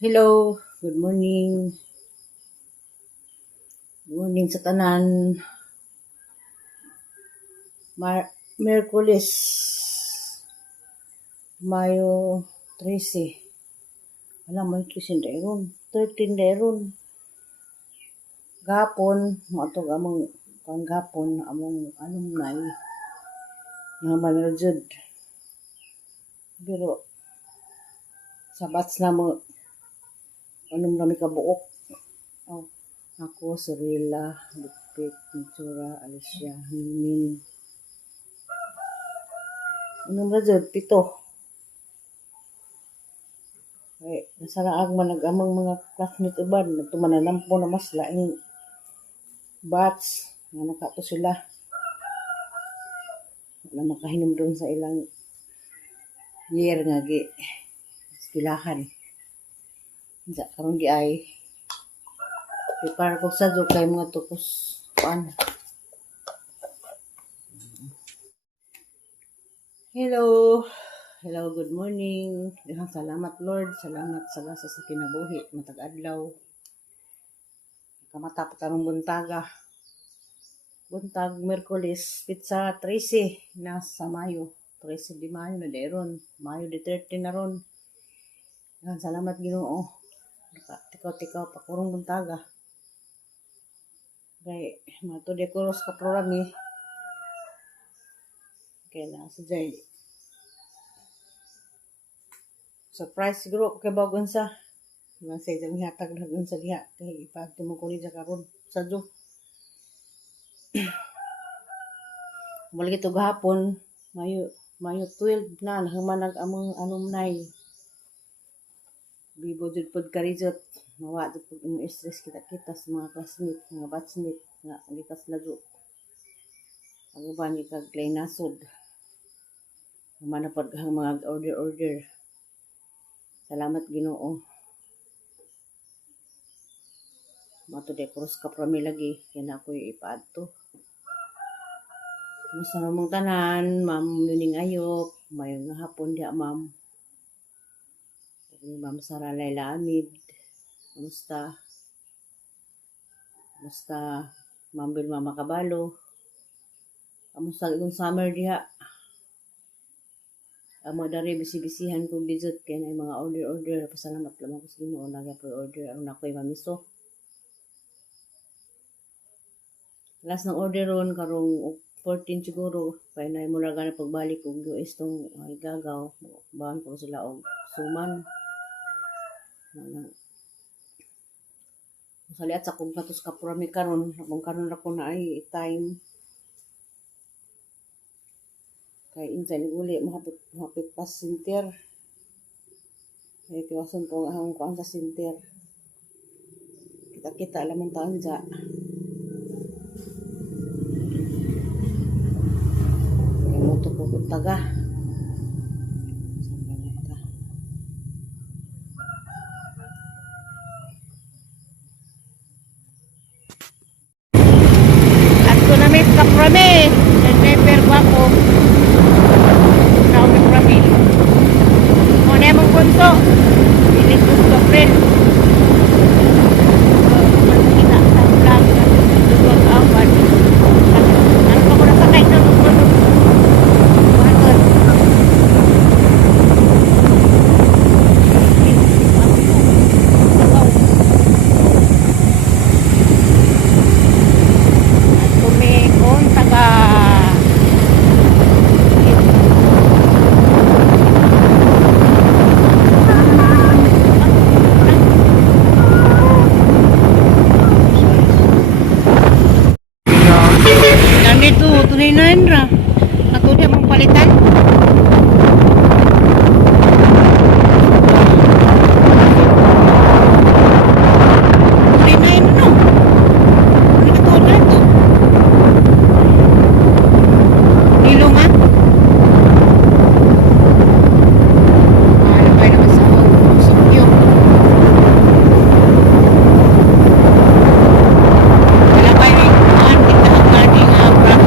Hello, good morning. Good morning sa tanan. Merkulis, Mayo 13. Alam mo, 13 deron. 13 deron. Gapon, matog among gapon, among alumni. Nga manajud. Pero, sa batch na mo, anong nami kabuok. Oh, ako, Sorila, Lupit, Mitsura, Alicia, Mimin. Anong rajud? 7. Ay, nasaraag man nag-amang mga classmate uban. Nagtumananampo na mas laing batch. Nga nakato sila. Wala makahinom doon sa ilang year nga gi. Skilahan. Hindi, karong di ay. Prepare ko sa do kay mga tukos. Kuan. Hello. Hello, good morning. Dihang salamat Lord. Salamat sa gasa sa kinabuhi. Matag adlaw. Kamatapot ang buntaga. Buntag Merkulis. Pizza 13 na sa Mayo. 13 di Mayo na deron. Mayo di 13 na ron. Dihang salamat Ginoo. Tikaw-tikaw pakurong buntaga. Kay mato de kuros ka programi. Kaya na sa jay. Surprise siguro kay bagon sa. Mga sa isang hatag na sa diha. Kaya ipagto mo ko niya karon sa do. Muli ito gahapon. Mayo 12 na. Nakamanag among alumni. Bibo jud pod karizot. Mawa jud pod imong stress kita-kita sa mga classmate, mga batchmate nga likas lado. Ang uban ni kag clay nasod. Manapod kang mga order. Salamat Ginoo. Mato de cross ka prami lagi kaya ako ipaadto. Musta namang tanan, Ma'am Nuning Ayop, mayong hapon diha Ma'am. Ma'am Sara Laila Amid. Kamusta? Ma'am Vilma Makabalo? Kamusta itong summer diha? Amo dari bisi-bisihan ko visit kay na mga order. Pasalamat lamang ko sa Ginoo naga po order ang nakoy mamiso. Last ng order ron karong 14 siguro kay na mura gana pagbalik og US tong igagaw. Bahan ko sila og suman. Masaliat sa kong patos kapurami karon kung karon ra ko na ay time kay insay uli mahapit pa center kay tiwason ko ang kuan sa center kita lamang taon dya kay moto ko taga kaprami, nag-repair ko ako. Naumi prami. Muna yung mga punto. Bilis ko sa friend. Kita sa vlog. Duwag awan. Ano pa ko nasakay na punto. Maton. Nandito, tunay na yun ra. Ako dia mong palitan. Tunay na yun, no? Ano ka tuwa na ito? Nilong, ha? Alabay naman sa sukyo. Alabay rin. Kita ang gani nga brand.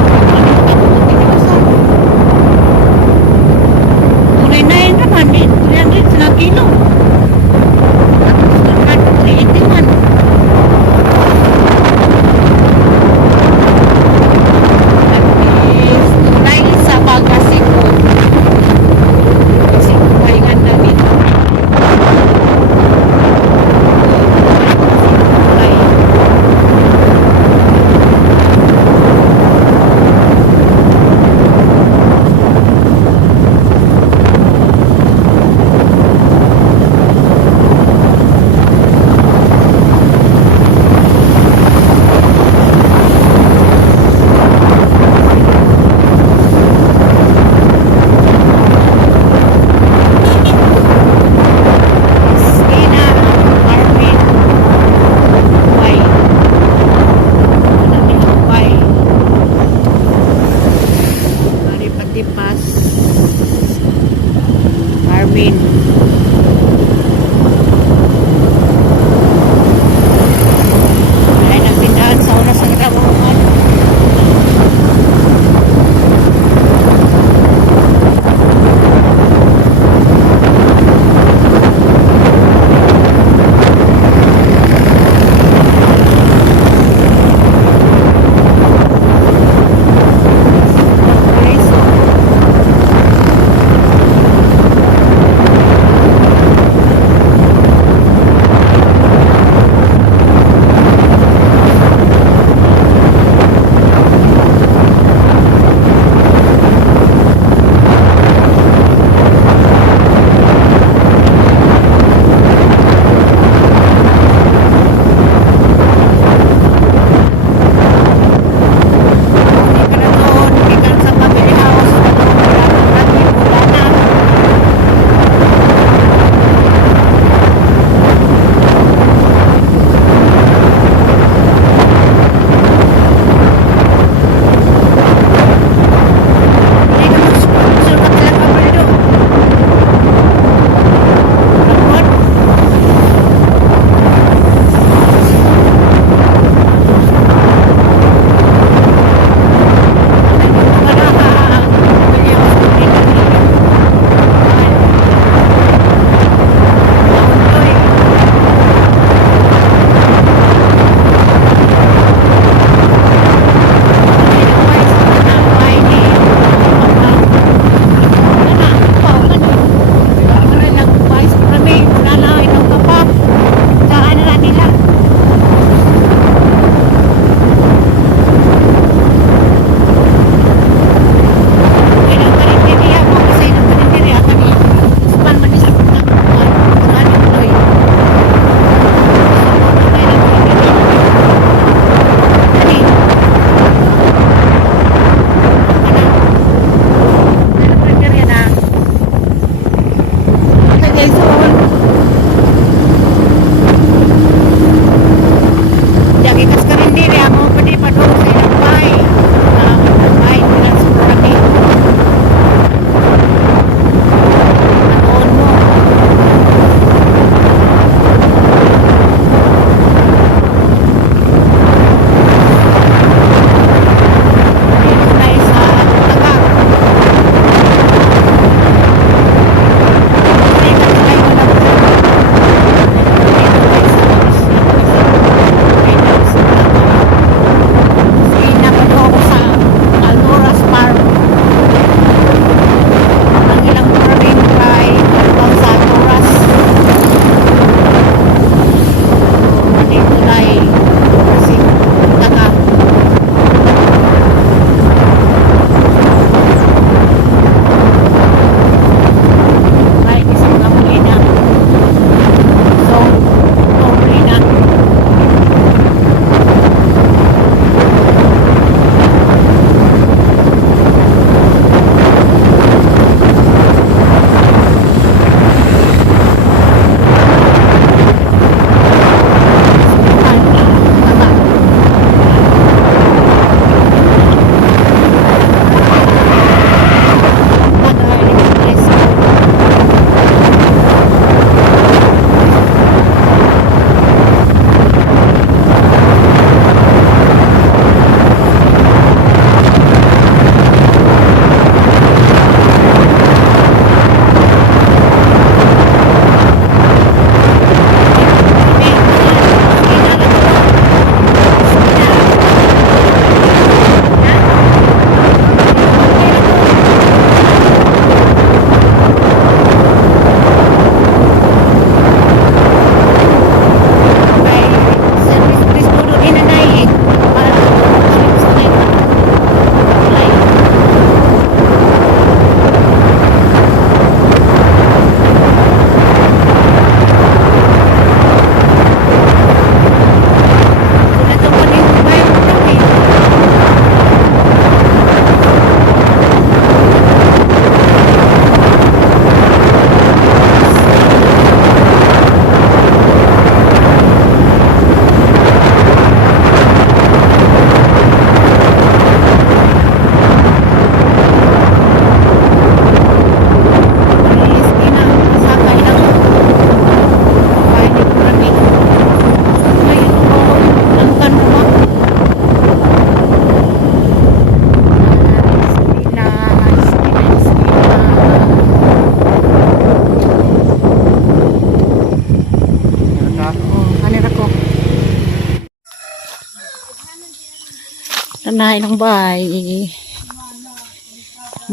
Nanay ng bay.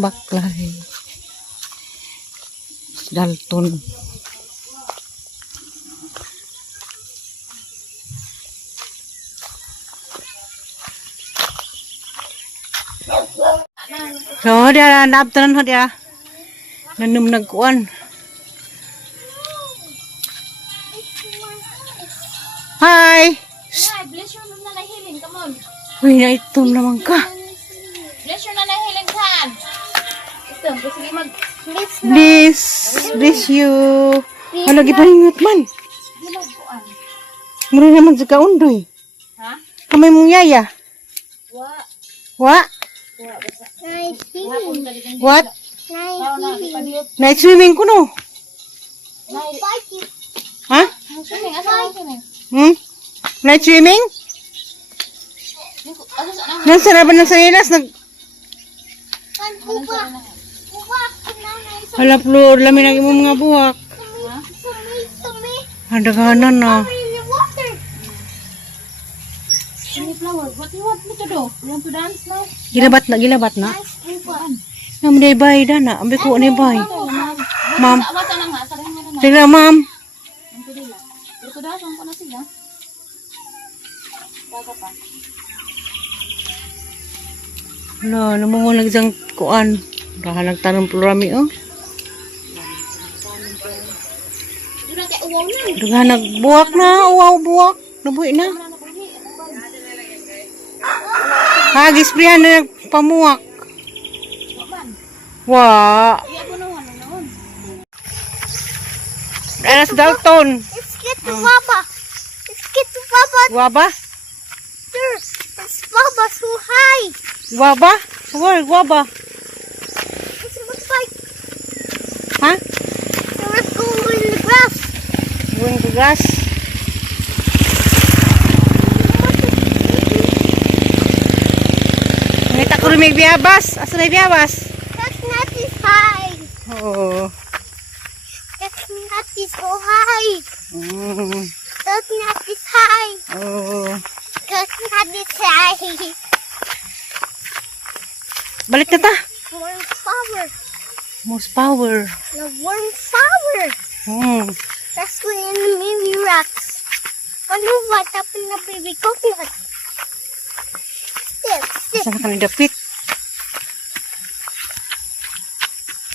Baklay. Dalton. So, dia naptanan ho dia. Nanum nagkuan. Hi. Hi, bless your nanay healing. Come on. Uy, naitom naman ka. Bless your nanay healing kan. Ito, sige mag Bless you. Lagi pahingot man. bilagkuan. Mura naman sa kaundoy. Ha? Kamay mong yaya. Wa. Wa? Wa basta. Nice Hapon swimming. dali din. What? Nice Oh, na swimming. ipaliyot. Night swimming ko no. Nay, Party. Ha? ang swimming asa ang swimming? Hmm? Night swimming? Asa sa nang? Nasa na ba ng sanilas? Kan kuba. Kuba. Nanay. Hala, Flor. Lamin ang imong mga buwak. Sumi. Hadaganan na. In the water. Any flower. What you want me to do? You want to dance now? Gilabat na, gilabat na. Nice kuba. Naman bay da na. Ambil ko ni bay. Ma'am. Wata lang ha. Sarahin mo na na. Tingnan, ma'am. Ang pidila. Ito daw, saan ko na sila? Baga pa. Hala, namungulag isang kuan. Dahalag tanong plurami, oh. Doon na kaya uwaw na. Dahalag buwak na. Wow, buwak. Nabuhi na. Hagis priyan na pamuwak. Wa. Iya ko naman noon. Anas Dalton. Let's get to Baba. Let's get to Baba. Waba? There. It's Baba so high. Waba? Where? Waba? It's a bike. Ha? So let's go in the grass. Buwing tugas. Ngita ko rin may biyabas. Asa may biyabas? That net is high. Oo. That net is so high. Mm. That net is high. Oo. That net is high. Balik na ta. Warm power. Most power. The warm power. Hmm. That's when the mini rocks. Ano ba? Tapon na baby coconut. Step, step. Saan ka nagdapit?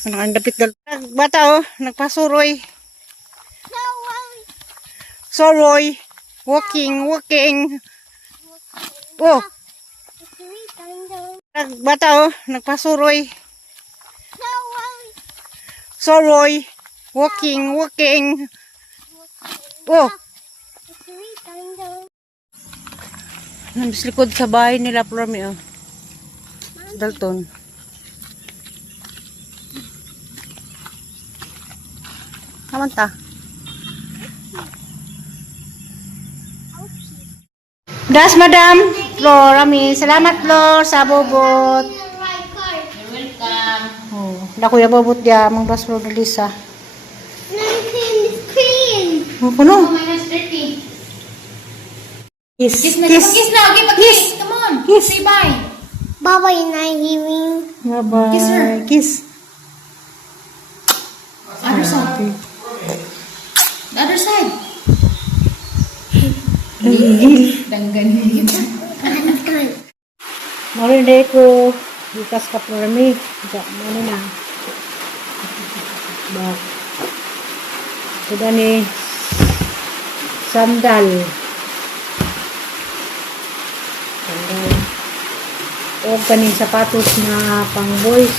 Saan ka nagdapit? Bata oh. Nagpasuroy. No, Soroy. Walking. Walking. Oh. Bata oh. Nagpasuroy. No, Soroy. Walking. Walking. Oh. Nambis likod sa bahay nila, Plormi, oh. Dalton. Kaman ta? Das, madam. Plormi. Salamat, Plor, sa bobot. You're welcome. Oh, dako ya bobot dia, mang das Plor Lisa. Clean. Oh, kuno. Oh my gosh, dirty. Kiss, Kiss na. kiss. Kiss na. Okay, pag-kiss. Come on. Kiss. Say bye. Baba in I hearing. Bye-bye. Kiss her. Kiss. Other side. The other side. Danggan kita. Marinig ko, ikas ka Plormi. Ano na? Ba? Sudah ni sandal. Sandal. O kaning sapatos na pang boys.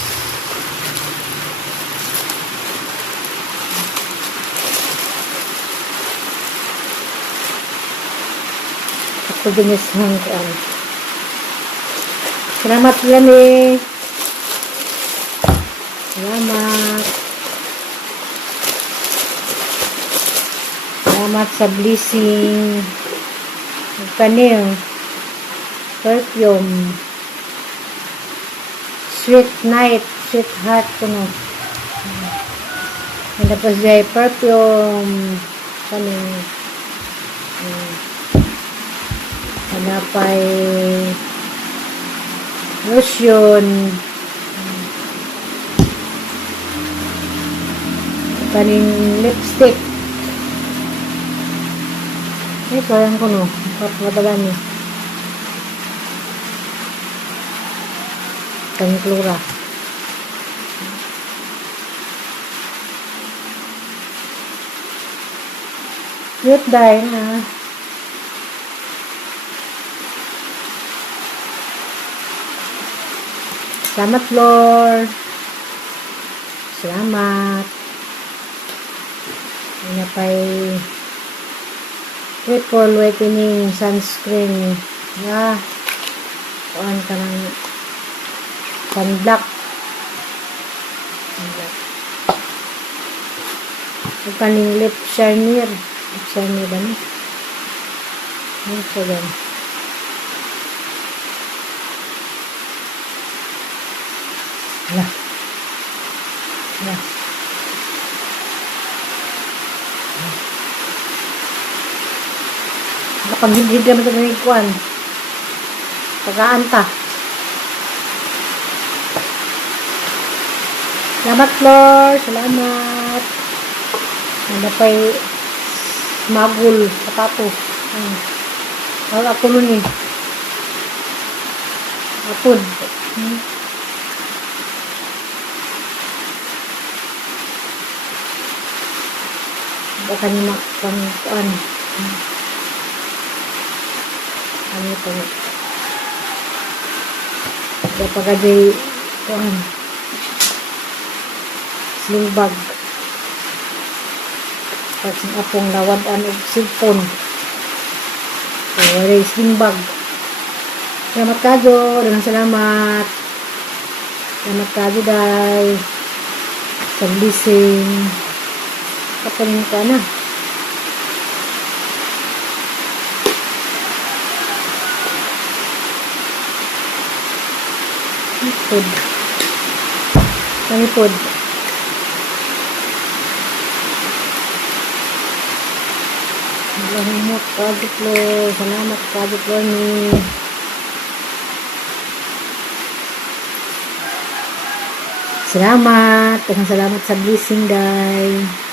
Ako din sa hangkuan. Salamat Plormi. Salamat. Salamat sa blessing. Kanil. Perfume. Sweet night. Sweet heart ko no. And tapos ay perfume. Kanil. Hanapay lotion, kaning lipstick. Sayang ko no. Matagal ni. Kaning klora. Cute dahil na. Salamat, Lord. Salamat. Ano pa'y triple whitening sunscreen na kuhaan ka ng sunblock. Ang kaning lip shiner. Lip shiner ba na? Ano po yan? Wala. Wala. Nakapag-hid-hid naman ito na ikuan. Pag-aanta. Salamat, Lord. Salamat. Ano pa'y magul. Patato. Ang ako nun eh. Apod. Baka niya pang-kuan. Ano ito? Kapag aday kuan. Sling bag. Tapos ang apong lawadan o cellphone. So, wala sling bag. Salamat kayo. Dalang salamat. Salamat kayo, day. Sa blessing. Kapanin ka na. Food. Kami food. Salamat Project Lord. Salamat Project Lord ni. Salamat. Salamat sa blessing, day.